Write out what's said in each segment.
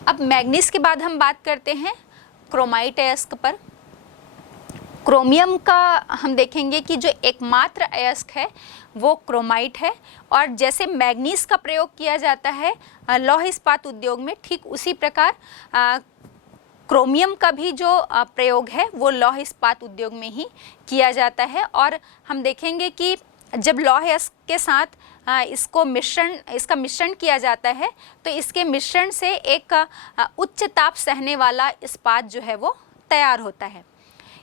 अब मैग्नीज के बाद हम बात करते हैं क्रोमाइट अयस्क पर। क्रोमियम का हम देखेंगे कि जो एकमात्र अयस्क है वो क्रोमाइट है, और जैसे मैग्नीज का प्रयोग किया जाता है लौह इस्पात उद्योग में, ठीक उसी प्रकार क्रोमियम का भी जो प्रयोग है वो लौह इस्पात उद्योग में ही किया जाता है। और हम देखेंगे कि जब लौह अयस्क के साथ इसका मिश्रण किया जाता है तो इसके मिश्रण से एक उच्च ताप सहने वाला इस्पात जो है वो तैयार होता है।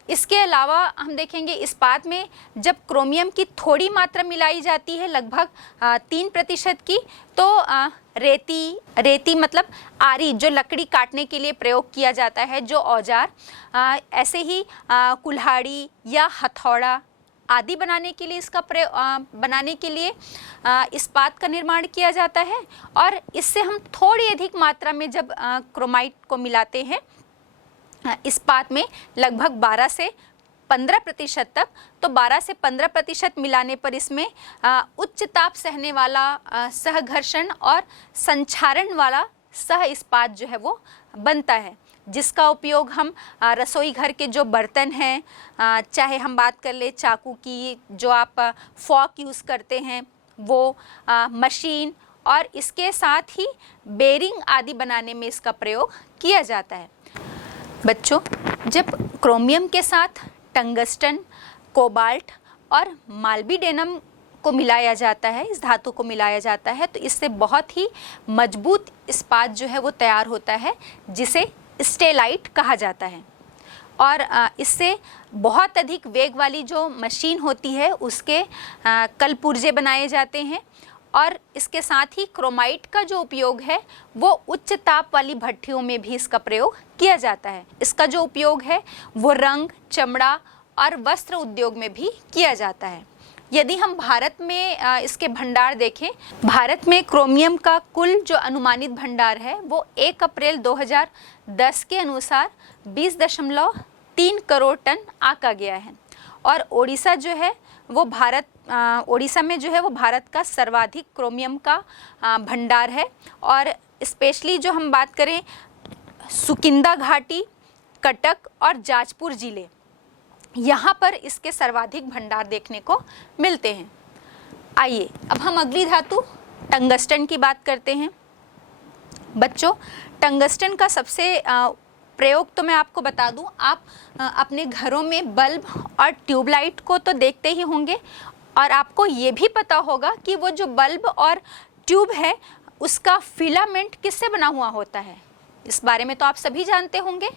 इसके अलावा हम देखेंगे इस्पात में जब क्रोमियम की थोड़ी मात्रा मिलाई जाती है, लगभग 3% की, तो रेती मतलब आरी, जो लकड़ी काटने के लिए प्रयोग किया जाता है, जो औजार, ऐसे ही कुल्हाड़ी या हथौड़ा आदि बनाने के लिए इस्पात का निर्माण किया जाता है। और इससे हम थोड़ी अधिक मात्रा में जब क्रोमाइट को मिलाते हैं इस्पात में, लगभग 12 से 15% तक, तो 12 से 15% मिलाने पर इसमें उच्च ताप सहने वाला सहघर्षण और संक्षारण वाला सह इस्पात जो है वो बनता है, जिसका उपयोग हम रसोई घर के जो बर्तन हैं, चाहे हम बात कर ले चाकू की, जो आप फॉक यूज़ करते हैं वो, मशीन, और इसके साथ ही बेरिंग आदि बनाने में इसका प्रयोग किया जाता है। बच्चों, जब क्रोमियम के साथ टंगस्टन, कोबाल्ट और माल्बीडेनम को मिलाया जाता है, इस धातु को मिलाया जाता है, तो इससे बहुत ही मजबूत इस्पात जो है वो तैयार होता है, जिसे स्टेलाइट कहा जाता है। और इससे बहुत अधिक वेग वाली जो मशीन होती है उसके कलपुर्जे बनाए जाते हैं। और इसके साथ ही क्रोमाइट का जो उपयोग है वो उच्च ताप वाली भट्टियों में भी इसका प्रयोग किया जाता है। इसका जो उपयोग है वो रंग, चमड़ा और वस्त्र उद्योग में भी किया जाता है। यदि हम भारत में इसके भंडार देखें, भारत में क्रोमियम का कुल जो अनुमानित भंडार है वो 1 अप्रैल 2010 के अनुसार 20.3 करोड़ टन आका गया है। और ओडिशा जो है वो ओडिशा में जो है वो भारत का सर्वाधिक क्रोमियम का भंडार है। और स्पेशली जो हम बात करें सुकिंदा घाटी, कटक और जाजपुर जिले, यहाँ पर इसके सर्वाधिक भंडार देखने को मिलते हैं। आइए अब हम अगली धातु टंगस्टन की बात करते हैं। बच्चों, टंगस्टन का सबसे प्रयोग तो मैं आपको बता दूं, आप अपने घरों में बल्ब और ट्यूबलाइट को तो देखते ही होंगे, और आपको ये भी पता होगा कि वो जो बल्ब और ट्यूब है उसका फिलामेंट किससे बना हुआ होता है। इस बारे में तो आप सभी जानते होंगे,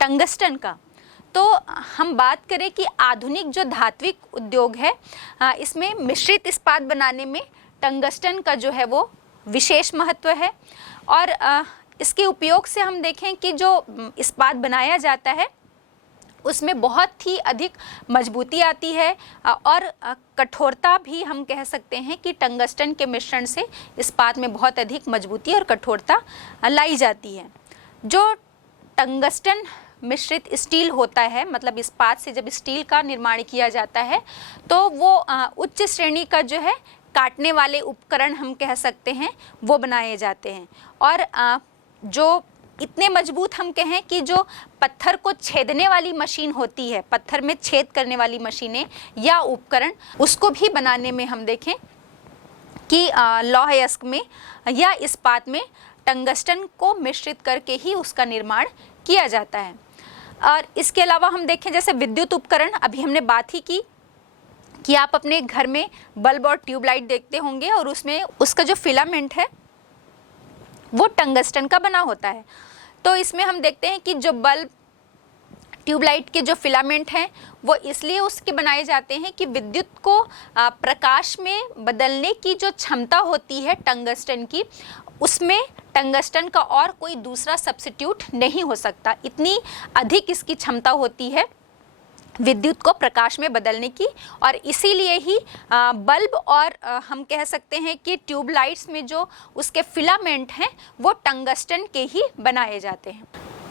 टंगस्टन का। तो हम बात करें कि आधुनिक जो धात्विक उद्योग है इसमें मिश्रित इस्पात बनाने में टंगस्टन का जो है वो विशेष महत्व है। और इसके उपयोग से हम देखें कि जो इस्पात बनाया जाता है उसमें बहुत ही अधिक मजबूती आती है, और कठोरता भी हम कह सकते हैं कि टंगस्टन के मिश्रण से इस्पात में बहुत अधिक मजबूती और कठोरता लाई जाती है। जो टंगस्टन मिश्रित स्टील होता है, मतलब इस्पात से जब स्टील का निर्माण किया जाता है तो वो उच्च श्रेणी का जो है काटने वाले उपकरण हम कह सकते हैं वो बनाए जाते हैं। और जो इतने मजबूत हम कहें कि जो पत्थर को छेदने वाली मशीन होती है, पत्थर में छेद करने वाली मशीनें या उपकरण, उसको भी बनाने में हम देखें कि लौह अयस्क में या इस्पात में टंगस्टन को मिश्रित करके ही उसका निर्माण किया जाता है। और इसके अलावा हम देखें जैसे विद्युत उपकरण, अभी हमने बात ही की कि आप अपने घर में बल्ब और ट्यूबलाइट देखते होंगे और उसमें उसका जो फिलामेंट है वो टंगस्टन का बना होता है। तो इसमें हम देखते हैं कि जो बल्ब ट्यूबलाइट के जो फिलामेंट हैं वो इसलिए उसके बनाए जाते हैं कि विद्युत को प्रकाश में बदलने की जो क्षमता होती है टंगस्टन की, उसमें टंगस्टन का और कोई दूसरा सब्स्टिट्यूट नहीं हो सकता। इतनी अधिक इसकी क्षमता होती है विद्युत को प्रकाश में बदलने की, और इसीलिए ही बल्ब और हम कह सकते हैं कि ट्यूबलाइट्स में जो उसके फिलामेंट हैं वो टंगस्टन के ही बनाए जाते हैं।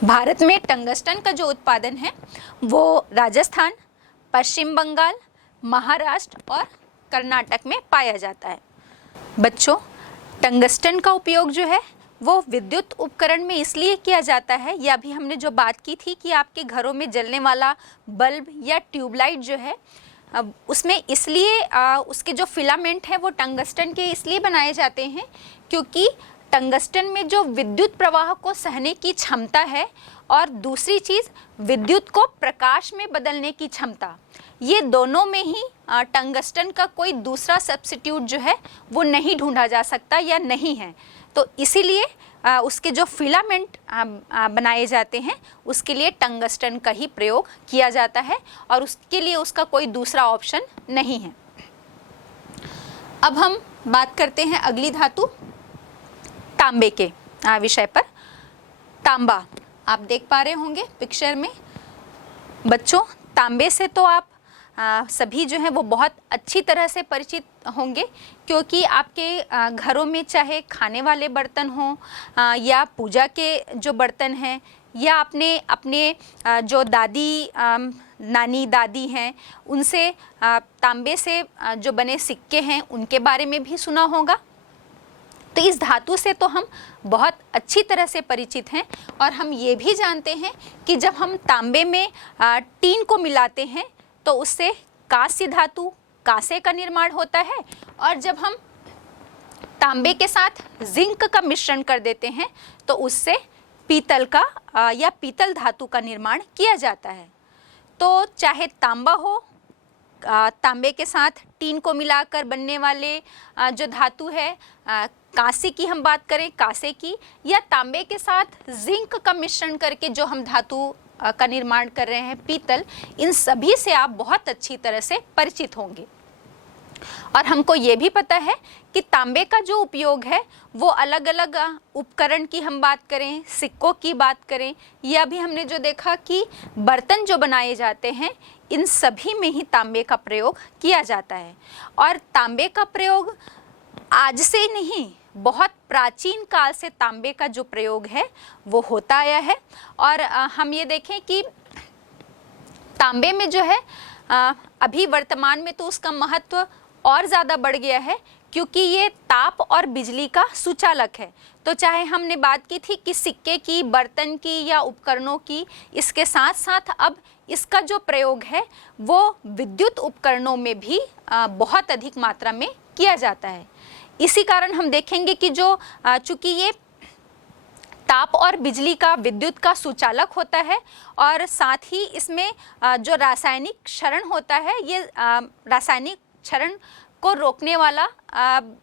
भारत में टंगस्टन का जो उत्पादन है वो राजस्थान, पश्चिम बंगाल, महाराष्ट्र और कर्नाटक में पाया जाता है। बच्चों, टंगस्टन का उपयोग जो है वो विद्युत उपकरण में इसलिए किया जाता है, या अभी हमने जो बात की थी कि आपके घरों में जलने वाला बल्ब या ट्यूबलाइट जो है उसमें इसलिए उसके जो फिलामेंट है वो टंगस्टन के इसलिए बनाए जाते हैं क्योंकि टंगस्टन में जो विद्युत प्रवाह को सहने की क्षमता है और दूसरी चीज़ विद्युत को प्रकाश में बदलने की क्षमता, ये दोनों में ही टंगस्टन का कोई दूसरा सब्स्टिट्यूट जो है वो नहीं ढूंढा जा सकता या नहीं है। तो इसीलिए उसके जो फिलामेंट बनाए जाते हैं उसके लिए टंगस्टन का ही प्रयोग किया जाता है और उसके लिए उसका कोई दूसरा ऑप्शन नहीं है। अब हम बात करते हैं अगली धातु तांबे के विषय पर। तांबा आप देख पा रहे होंगे पिक्चर में। बच्चों, तांबे से तो आप सभी जो हैं वो बहुत अच्छी तरह से परिचित होंगे क्योंकि आपके घरों में चाहे खाने वाले बर्तन हों या पूजा के जो बर्तन हैं या आपने अपने जो दादी नानी दादी हैं उनसे तांबे से जो बने सिक्के हैं उनके बारे में भी सुना होगा। तो इस धातु से तो हम बहुत अच्छी तरह से परिचित हैं और हम ये भी जानते हैं कि जब हम तांबे में टीन को मिलाते हैं तो उससे कांस्य धातु कांसे का निर्माण होता है और जब हम तांबे के साथ जिंक का मिश्रण कर देते हैं तो उससे पीतल का या पीतल धातु का निर्माण किया जाता है। तो चाहे तांबा हो, तांबे के साथ टीन को मिलाकर बनने वाले जो धातु है, कांसे की हम बात करें कांसे की, या तांबे के साथ जिंक का मिश्रण करके जो हम धातु का निर्माण कर रहे हैं पीतल, इन सभी से आप बहुत अच्छी तरह से परिचित होंगे। और हमको ये भी पता है कि तांबे का जो उपयोग है वो अलग अलग उपकरण की हम बात करें, सिक्कों की बात करें, या भी हमने जो देखा कि बर्तन जो बनाए जाते हैं इन सभी में ही तांबे का प्रयोग किया जाता है। और तांबे का प्रयोग आज से नहीं, बहुत प्राचीन काल से तांबे का जो प्रयोग है वो होता आया है। और हम ये देखें कि तांबे में जो है अभी वर्तमान में तो उसका महत्व और ज़्यादा बढ़ गया है क्योंकि ये ताप और बिजली का सुचालक है। तो चाहे हमने बात की थी कि सिक्के की, बर्तन की या उपकरणों की, इसके साथ साथ अब इसका जो प्रयोग है वो विद्युत उपकरणों में भी बहुत अधिक मात्रा में किया जाता है। इसी कारण हम देखेंगे कि जो चूँकि ये ताप और बिजली का, विद्युत का सुचालक होता है और साथ ही इसमें जो रासायनिक क्षरण होता है, ये रासायनिक क्षरण को रोकने वाला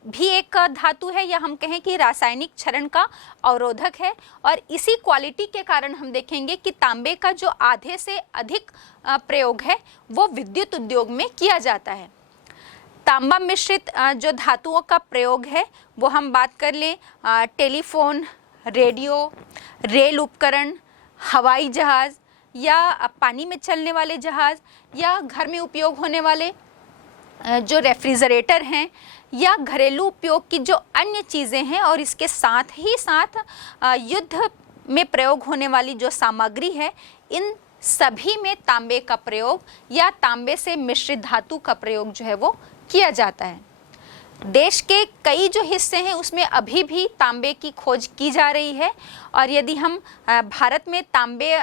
भी एक धातु है, या हम कहें कि रासायनिक क्षरण का अवरोधक है। और इसी क्वालिटी के कारण हम देखेंगे कि तांबे का जो आधे से अधिक प्रयोग है वो विद्युत उद्योग में किया जाता है। तांबा मिश्रित जो धातुओं का प्रयोग है वो हम बात कर लें टेलीफोन, रेडियो, रेल उपकरण, हवाई जहाज़ या पानी में चलने वाले जहाज़, या घर में उपयोग होने वाले जो रेफ्रिजरेटर हैं, या घरेलू उपयोग की जो अन्य चीज़ें हैं, और इसके साथ ही साथ युद्ध में प्रयोग होने वाली जो सामग्री है, इन सभी में तांबे का प्रयोग या तांबे से मिश्रित धातु का प्रयोग जो है वो किया जाता है। देश के कई जो हिस्से हैं उसमें अभी भी तांबे की खोज की जा रही है। और यदि हम भारत में तांबे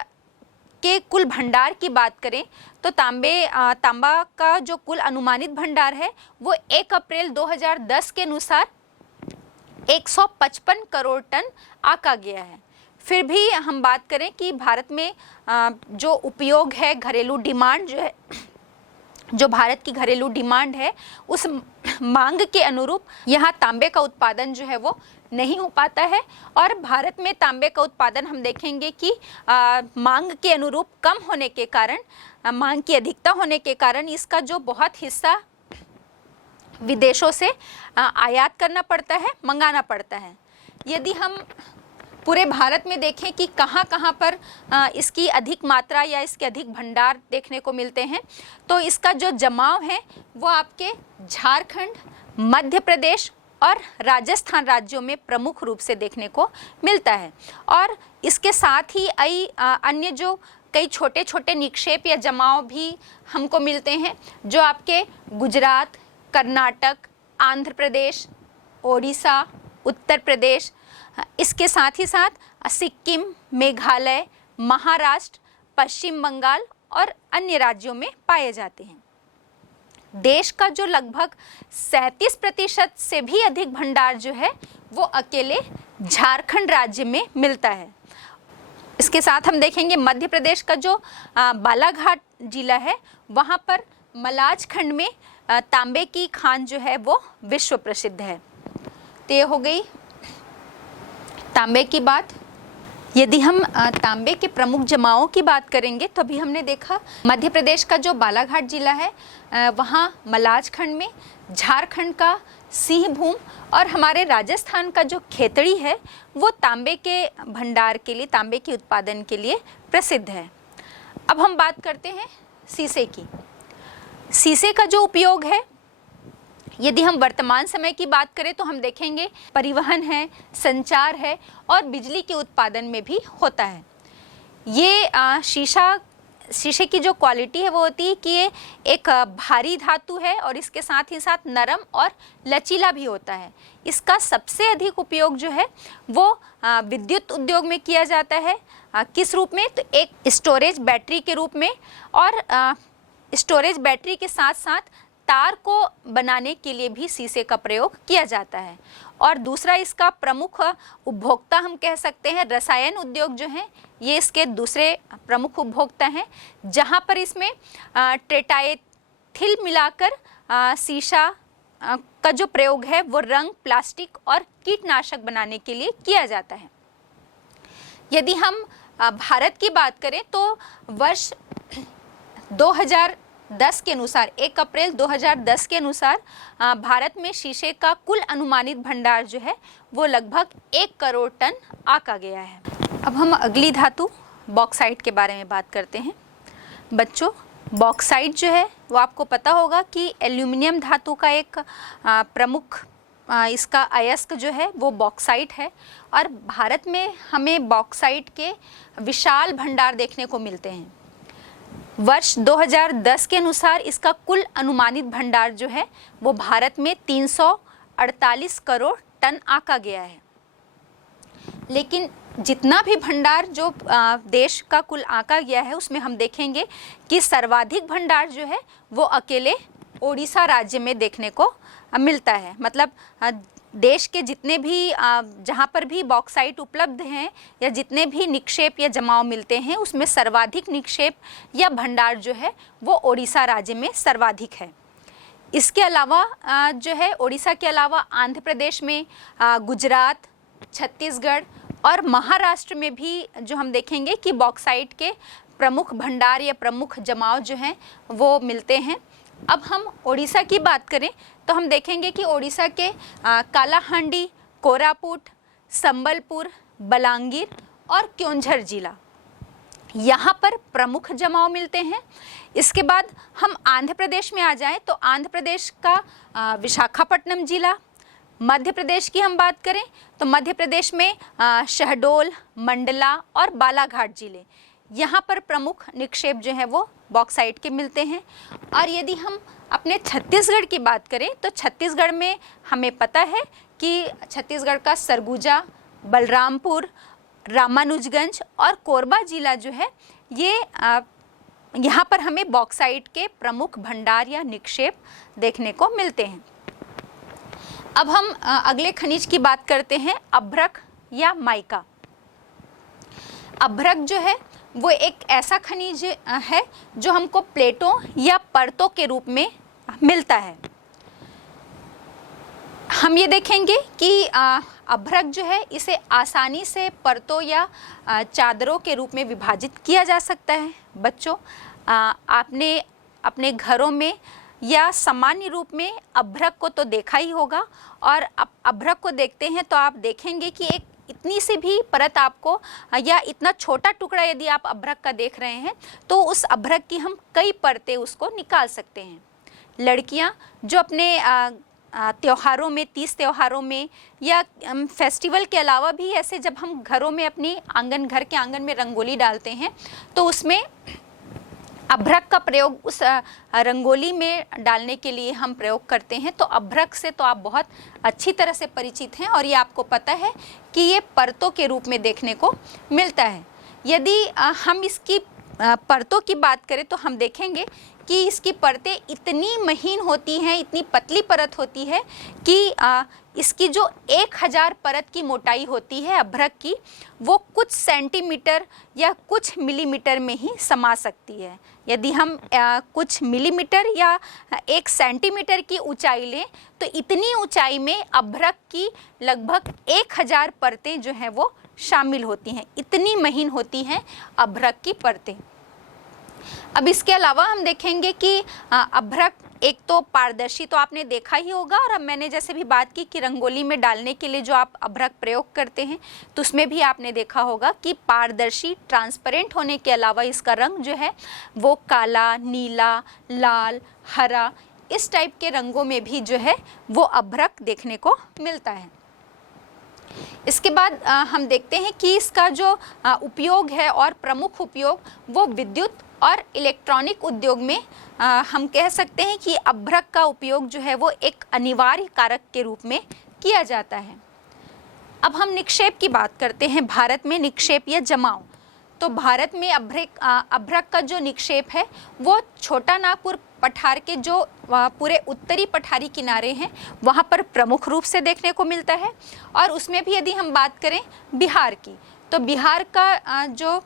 के कुल भंडार की बात करें तो तांबा का जो कुल अनुमानित भंडार है वो 1 अप्रैल 2010 के अनुसार 155 करोड़ टन आका गया है। फिर भी हम बात करें कि भारत में जो उपयोग है, घरेलू डिमांड जो है, जो भारत की घरेलू डिमांड है, उस मांग के अनुरूप यहाँ तांबे का उत्पादन जो है वो नहीं हो पाता है। और भारत में तांबे का उत्पादन हम देखेंगे कि मांग के अनुरूप कम होने के कारण, मांग की अधिकता होने के कारण इसका जो बहुत हिस्सा विदेशों से आयात करना पड़ता है, मंगाना पड़ता है। यदि हम पूरे भारत में देखें कि कहाँ कहाँ पर इसकी अधिक मात्रा या इसके अधिक भंडार देखने को मिलते हैं, तो इसका जो जमाव है वो आपके झारखंड, मध्य प्रदेश और राजस्थान राज्यों में प्रमुख रूप से देखने को मिलता है। और इसके साथ ही अन्य जो कई छोटे छोटे निक्षेप या जमाव भी हमको मिलते हैं, जो आपके गुजरात, कर्नाटक, आंध्र प्रदेश, ओडिशा, उत्तर प्रदेश, इसके साथ ही साथ सिक्किम, मेघालय, महाराष्ट्र, पश्चिम बंगाल और अन्य राज्यों में पाए जाते हैं। देश का जो लगभग 37% से भी अधिक भंडार जो है वो अकेले झारखंड राज्य में मिलता है। इसके साथ हम देखेंगे मध्य प्रदेश का जो बालाघाट जिला है वहाँ पर मलाज खंड में तांबे की खान जो है वो विश्व प्रसिद्ध है। तो ये हो गई तांबे की बात। यदि हम तांबे के प्रमुख जमाओं की बात करेंगे तो अभी हमने देखा मध्य प्रदेश का जो बालाघाट जिला है वहाँ मलाज खंड में, झारखंड का सिंहभूम और हमारे राजस्थान का जो खेतड़ी है वो तांबे के भंडार के लिए, तांबे के उत्पादन के लिए प्रसिद्ध है। अब हम बात करते हैं सीसे की। सीसे का जो उपयोग है, यदि हम वर्तमान समय की बात करें तो हम देखेंगे परिवहन है, संचार है और बिजली के उत्पादन में भी होता है। ये शीशे की जो क्वालिटी है वो होती है कि ये एक भारी धातु है और इसके साथ ही साथ नरम और लचीला भी होता है। इसका सबसे अधिक उपयोग जो है वो विद्युत उद्योग में किया जाता है। किस रूप में? तो एक स्टोरेज बैटरी के रूप में, और स्टोरेज बैटरी के साथ साथ तार को बनाने के लिए भी शीशे का प्रयोग किया जाता है। और दूसरा इसका प्रमुख उपभोक्ता हम कह सकते हैं रसायन उद्योग जो है, ये इसके दूसरे प्रमुख उपभोक्ता हैं, जहाँ पर इसमें ट्रेटाएथिल मिलाकर शीशा का जो प्रयोग है वो रंग, प्लास्टिक और कीटनाशक बनाने के लिए किया जाता है। यदि हम भारत की बात करें तो वर्ष 2010 के अनुसार, 1 अप्रैल 2010 के अनुसार भारत में शीशे का कुल अनुमानित भंडार जो है वो लगभग 1 करोड़ टन आका गया है। अब हम अगली धातु बॉक्साइट के बारे में बात करते हैं। बच्चों, बॉक्साइट जो है वो आपको पता होगा कि एल्यूमिनियम धातु का एक प्रमुख इसका अयस्क जो है वो बॉक्साइट है, और भारत में हमें बॉक्साइट के विशाल भंडार देखने को मिलते हैं। वर्ष 2010 के अनुसार इसका कुल अनुमानित भंडार जो है वो भारत में 348 करोड़ टन आका गया है। लेकिन जितना भी भंडार जो देश का कुल आका गया है उसमें हम देखेंगे कि सर्वाधिक भंडार जो है वो अकेले ओडिशा राज्य में देखने को मिलता है। मतलब देश के जितने भी जहाँ पर भी बॉक्साइट उपलब्ध हैं या जितने भी निक्षेप या जमाव मिलते हैं उसमें सर्वाधिक निक्षेप या भंडार जो है वो ओडिशा राज्य में सर्वाधिक है। इसके अलावा जो है ओडिशा के अलावा आंध्र प्रदेश में, गुजरात, छत्तीसगढ़ और महाराष्ट्र में भी जो हम देखेंगे कि बॉक्साइट के प्रमुख भंडार या प्रमुख जमाव जो हैं वो मिलते हैं। अब हम ओडिशा की बात करें तो हम देखेंगे कि ओडिशा के कालाहांडी, कोरापुट, संबलपुर, बलांगीर और क्योंझर जिला, यहाँ पर प्रमुख जमाव मिलते हैं। इसके बाद हम आंध्र प्रदेश में आ जाएं तो आंध्र प्रदेश का विशाखापट्टनम जिला। मध्य प्रदेश की हम बात करें तो मध्य प्रदेश में शहडोल, मंडला और बालाघाट जिले, यहाँ पर प्रमुख निक्षेप जो है वो बॉक्साइट के मिलते हैं। और यदि हम अपने छत्तीसगढ़ की बात करें तो छत्तीसगढ़ में हमें पता है कि छत्तीसगढ़ का सरगुजा, बलरामपुर, रामानुजगंज और कोरबा जिला जो है ये यहाँ पर हमें बॉक्साइट के प्रमुख भंडार या निक्षेप देखने को मिलते हैं। अब हम अगले खनिज की बात करते हैं, अभ्रक या माइका। अभ्रक जो है वो एक ऐसा खनिज है जो हमको प्लेटों या परतों के रूप में मिलता है। हम ये देखेंगे कि अभ्रक जो है इसे आसानी से परतों या चादरों के रूप में विभाजित किया जा सकता है। बच्चों, आपने अपने घरों में या सामान्य रूप में अभ्रक को तो देखा ही होगा, और अभ्रक को देखते हैं तो आप देखेंगे कि एक इतनी सी भी परत आपको या इतना छोटा टुकड़ा यदि आप अभ्रक का देख रहे हैं तो उस अभ्रक की हम कई परतें उसको निकाल सकते हैं। लड़कियां जो अपने त्योहारों में, 30 त्योहारों में या फेस्टिवल के अलावा भी ऐसे जब हम घरों में अपनी घर के आंगन में रंगोली डालते हैं तो उसमें अभ्रक का प्रयोग उस रंगोली में डालने के लिए हम प्रयोग करते हैं। तो अभ्रक से तो आप बहुत अच्छी तरह से परिचित हैं और ये आपको पता है कि ये परतों के रूप में देखने को मिलता है। यदि हम इसकी परतों की बात करें तो हम देखेंगे कि इसकी परतें इतनी महीन होती हैं, इतनी पतली परत होती है कि इसकी जो 1000 परत की मोटाई होती है अभ्रक की, वो कुछ सेंटीमीटर या कुछ मिलीमीटर में ही समा सकती है। यदि हम कुछ मिलीमीटर या 1 सेंटीमीटर की ऊंचाई लें तो इतनी ऊंचाई में अभ्रक की लगभग 1000 परतें जो हैं वो शामिल होती हैं। इतनी महीन होती हैं अभ्रक की परतें। अब इसके अलावा हम देखेंगे कि अभ्रक एक तो पारदर्शी तो आपने देखा ही होगा, और अब मैंने जैसे भी बात की कि रंगोली में डालने के लिए जो आप अभ्रक प्रयोग करते हैं तो उसमें भी आपने देखा होगा कि पारदर्शी ट्रांसपेरेंट होने के अलावा इसका रंग जो है वो काला, नीला, लाल, हरा, इस टाइप के रंगों में भी जो है वो अभ्रक देखने को मिलता है। इसके बाद हम देखते हैं कि इसका जो उपयोग है और प्रमुख उपयोग वो विद्युत और इलेक्ट्रॉनिक उद्योग में हम कह सकते हैं कि अभ्रक का उपयोग जो है वो एक अनिवार्य कारक के रूप में किया जाता है। अब हम निक्षेप की बात करते हैं। भारत में निक्षेप या जमाव, तो भारत में अभ्रक का जो निक्षेप है वो छोटा नागपुर पठार के जो पूरे उत्तरी पठारी किनारे हैं वहाँ पर प्रमुख रूप से देखने को मिलता है। और उसमें भी यदि हम बात करें बिहार की, तो बिहार का जो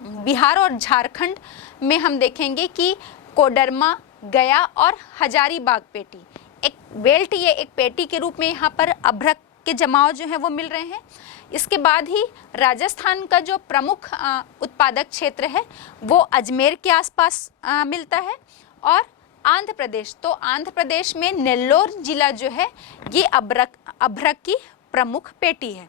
बिहार और झारखंड में हम देखेंगे कि कोडरमा, गया और हजारीबाग पेटी एक बेल्ट, ये एक पेटी के रूप में यहाँ पर अभ्रक के जमाव जो हैं वो मिल रहे हैं। इसके बाद ही राजस्थान का जो प्रमुख उत्पादक क्षेत्र है वो अजमेर के आसपास मिलता है। और आंध्र प्रदेश, तो आंध्र प्रदेश में नेल्लोर जिला जो है ये अभ्रक की प्रमुख पेटी है।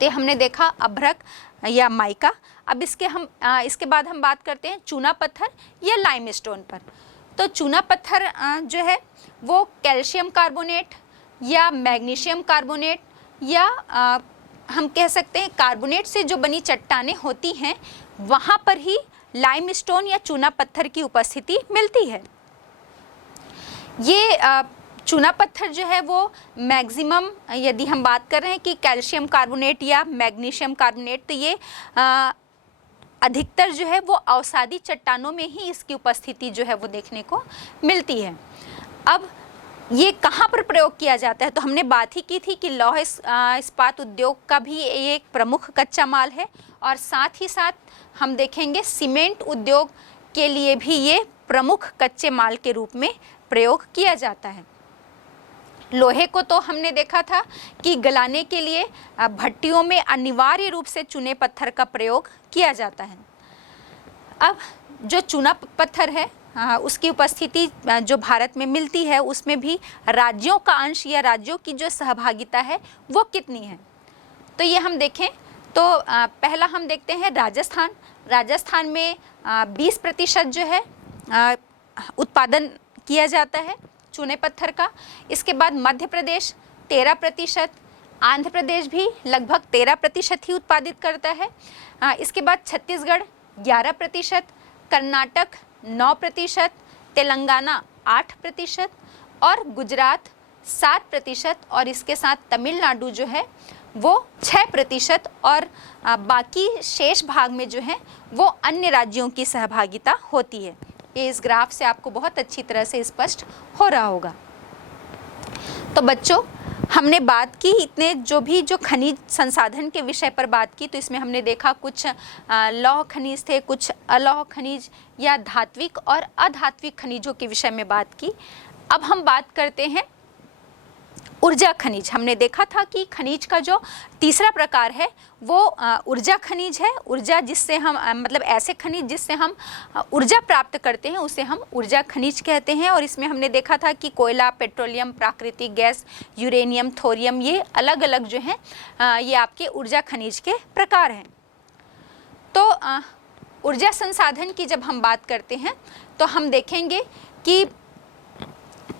तो हमने देखा अभ्रक या माइका। अब इसके बाद हम बात करते हैं चूना पत्थर या लाइमस्टोन पर। तो चूना पत्थर जो है वो कैल्शियम कार्बोनेट या मैग्नीशियम कार्बोनेट या हम कह सकते हैं कार्बोनेट से जो बनी चट्टानें होती हैं वहाँ पर ही लाइमस्टोन या चूना पत्थर की उपस्थिति मिलती है। ये चूना पत्थर जो है वो मैक्सिमम, यदि हम बात कर रहे हैं कि कैल्शियम कार्बोनेट या मैग्नीशियम कार्बोनेट, तो ये अधिकतर जो है वो अवसादी चट्टानों में ही इसकी उपस्थिति जो है वो देखने को मिलती है। अब ये कहाँ पर प्रयोग किया जाता है, तो हमने बात ही की थी कि लौह इस्पात उद्योग का भी एक प्रमुख कच्चा माल है, और साथ ही साथ हम देखेंगे सीमेंट उद्योग के लिए भी ये प्रमुख कच्चे माल के रूप में प्रयोग किया जाता है। लोहे को तो हमने देखा था कि गलाने के लिए भट्टियों में अनिवार्य रूप से चूने पत्थर का प्रयोग किया जाता है। अब जो चूना पत्थर है उसकी उपस्थिति जो भारत में मिलती है उसमें भी राज्यों का अंश या राज्यों की जो सहभागिता है वो कितनी है। तो ये हम देखें तो पहला हम देखते हैं राजस्थान में 20% जो है उत्पादन किया जाता है चूने पत्थर का। इसके बाद मध्य प्रदेश 13%, आंध्र प्रदेश भी लगभग 13% ही उत्पादित करता है। इसके बाद छत्तीसगढ़ 11%, कर्नाटक 9%, तेलंगाना 8% और गुजरात 7%, और इसके साथ तमिलनाडु जो है वो 6%, और बाकी शेष भाग में जो है वो अन्य राज्यों की सहभागिता होती है। ये इस ग्राफ से आपको बहुत अच्छी तरह से स्पष्ट हो रहा होगा। तो बच्चों, हमने बात की इतने जो खनिज संसाधन के विषय पर बात की, तो इसमें हमने देखा कुछ लौह खनिज थे, कुछ अलौह खनिज या धात्विक और अधात्विक खनिजों के विषय में बात की। अब हम बात करते हैं ऊर्जा खनिज। हमने देखा था कि खनिज का जो तीसरा प्रकार है वो ऊर्जा खनिज है। ऊर्जा जिससे हम मतलब ऐसे खनिज जिससे हम ऊर्जा प्राप्त करते हैं उसे हम ऊर्जा खनिज कहते हैं। और इसमें हमने देखा था कि कोयला, पेट्रोलियम, प्राकृतिक गैस, यूरेनियम, थोरियम, ये अलग अलग जो हैं ये आपके ऊर्जा खनिज के प्रकार हैं। तो ऊर्जा संसाधन की जब हम बात करते हैं तो हम देखेंगे कि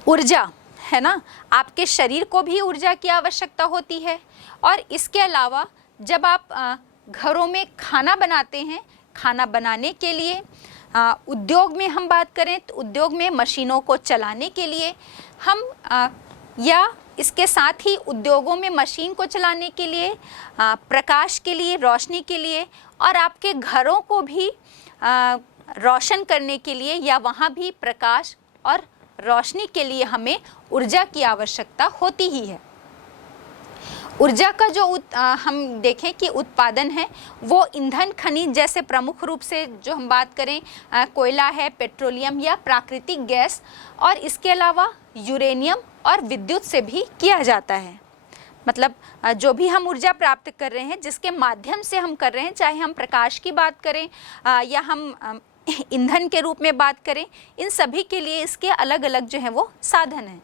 ऊर्जा है ना, आपके शरीर को भी ऊर्जा की आवश्यकता होती है। और इसके अलावा जब आप घरों में खाना बनाते हैं, खाना बनाने के लिए उद्योग में हम बात करें तो उद्योग में मशीनों को चलाने के लिए हम या इसके साथ ही उद्योगों में मशीन को चलाने के लिए, प्रकाश के लिए, रोशनी के लिए और आपके घरों को भी रोशन करने के लिए या वहाँ भी प्रकाश और रोशनी के लिए हमें ऊर्जा की आवश्यकता होती ही है। ऊर्जा का जो हम देखें कि उत्पादन है वो ईंधन, खनिज जैसे प्रमुख रूप से जो हम बात करें कोयला है, पेट्रोलियम या प्राकृतिक गैस और इसके अलावा यूरेनियम और विद्युत से भी किया जाता है। मतलब जो भी हम ऊर्जा प्राप्त कर रहे हैं, जिसके माध्यम से हम कर रहे हैं, चाहे हम प्रकाश की बात करें या हम ईंधन के रूप में बात करें, इन सभी के लिए इसके अलग अलग जो है वो साधन हैं।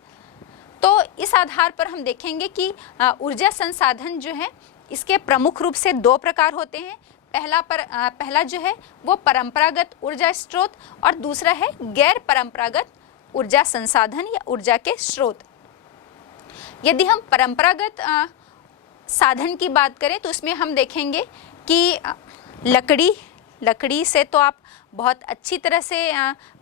तो इस आधार पर हम देखेंगे कि ऊर्जा संसाधन जो है इसके प्रमुख रूप से दो प्रकार होते हैं। पहला जो है वो परंपरागत ऊर्जा स्रोत और दूसरा है गैर परंपरागत ऊर्जा संसाधन या ऊर्जा के स्रोत। यदि हम परंपरागत साधन की बात करें तो उसमें हम देखेंगे कि लकड़ी से तो आप बहुत अच्छी तरह से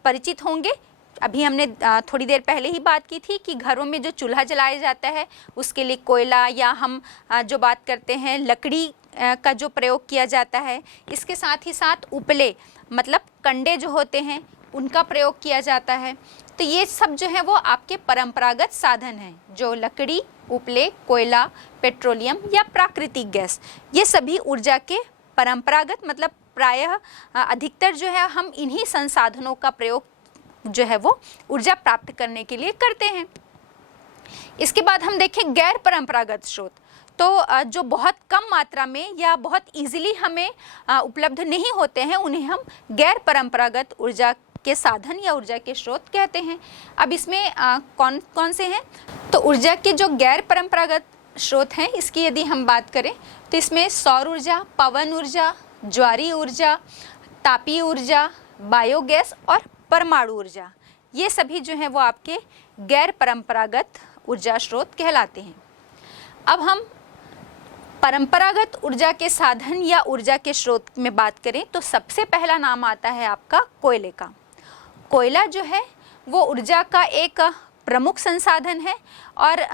परिचित होंगे। अभी हमने थोड़ी देर पहले ही बात की थी कि घरों में जो चूल्हा जलाया जाता है उसके लिए कोयला या हम जो बात करते हैं लकड़ी का जो प्रयोग किया जाता है। इसके साथ ही साथ उपले मतलब कंडे जो होते हैं उनका प्रयोग किया जाता है। तो ये सब जो है वो आपके परंपरागत साधन हैं, जो लकड़ी, उपले, कोयला, पेट्रोलियम या प्राकृतिक गैस, ये सभी ऊर्जा के परंपरागत मतलब प्रायः अधिकतर जो है हम इन्हीं संसाधनों का प्रयोग जो है वो ऊर्जा प्राप्त करने के लिए करते हैं। इसके बाद हम देखें गैर परंपरागत स्रोत। तो जो बहुत कम मात्रा में या बहुत इजीली हमें उपलब्ध नहीं होते हैं, उन्हें हम गैर परंपरागत ऊर्जा के साधन या ऊर्जा के स्रोत कहते हैं। अब इसमें कौन कौन से हैं? तो ऊर्जा के जो गैर परंपरागत स्रोत हैं, इसकी यदि हम बात करें तो इसमें सौर ऊर्जा, पवन ऊर्जा, ज्वारीय ऊर्जा, तापीय ऊर्जा, बायोगैस और परमाणु ऊर्जा, ये सभी जो हैं वो आपके गैर परंपरागत ऊर्जा स्रोत कहलाते हैं। अब हम परंपरागत ऊर्जा के साधन या ऊर्जा के स्रोत में बात करें तो सबसे पहला नाम आता है आपका कोयले का। कोयला जो है वो ऊर्जा का एक प्रमुख संसाधन है और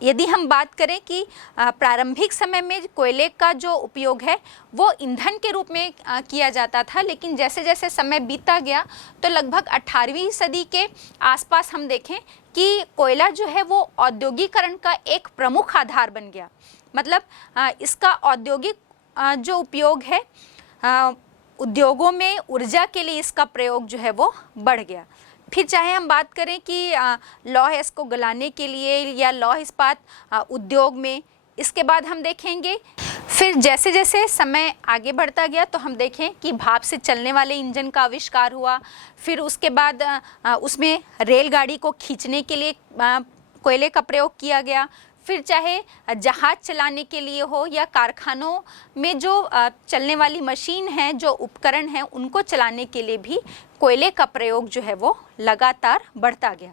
यदि हम बात करें कि प्रारंभिक समय में कोयले का जो उपयोग है वो ईंधन के रूप में किया जाता था, लेकिन जैसे जैसे समय बीतता गया तो लगभग 18वीं सदी के आसपास हम देखें कि कोयला जो है वो औद्योगिकरण का एक प्रमुख आधार बन गया। मतलब इसका औद्योगिक जो उपयोग है, उद्योगों में ऊर्जा के लिए इसका प्रयोग जो है वो बढ़ गया। फिर चाहे हम बात करें कि लौह इसको गलाने के लिए या लौह इस्पात उद्योग में, इसके बाद हम देखेंगे फिर जैसे जैसे समय आगे बढ़ता गया तो हम देखें कि भाप से चलने वाले इंजन का आविष्कार हुआ। फिर उसके बाद उसमें रेलगाड़ी को खींचने के लिए कोयले का प्रयोग किया गया। फिर चाहे जहाज़ चलाने के लिए हो या कारखानों में जो चलने वाली मशीन है, जो उपकरण हैं, उनको चलाने के लिए भी कोयले का प्रयोग जो है वो लगातार बढ़ता गया।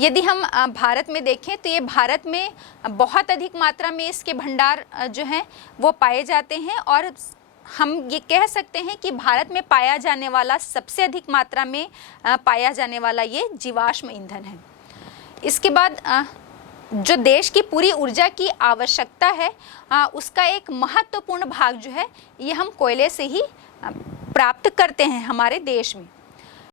यदि हम भारत में देखें तो ये भारत में बहुत अधिक मात्रा में इसके भंडार जो हैं वो पाए जाते हैं और हम ये कह सकते हैं कि भारत में पाया जाने वाला सबसे अधिक मात्रा में पाया जाने वाला ये जीवाश्म ईंधन है। इसके बाद जो देश की पूरी ऊर्जा की आवश्यकता है उसका एक महत्वपूर्ण भाग जो है ये हम कोयले से ही प्राप्त करते हैं हमारे देश में।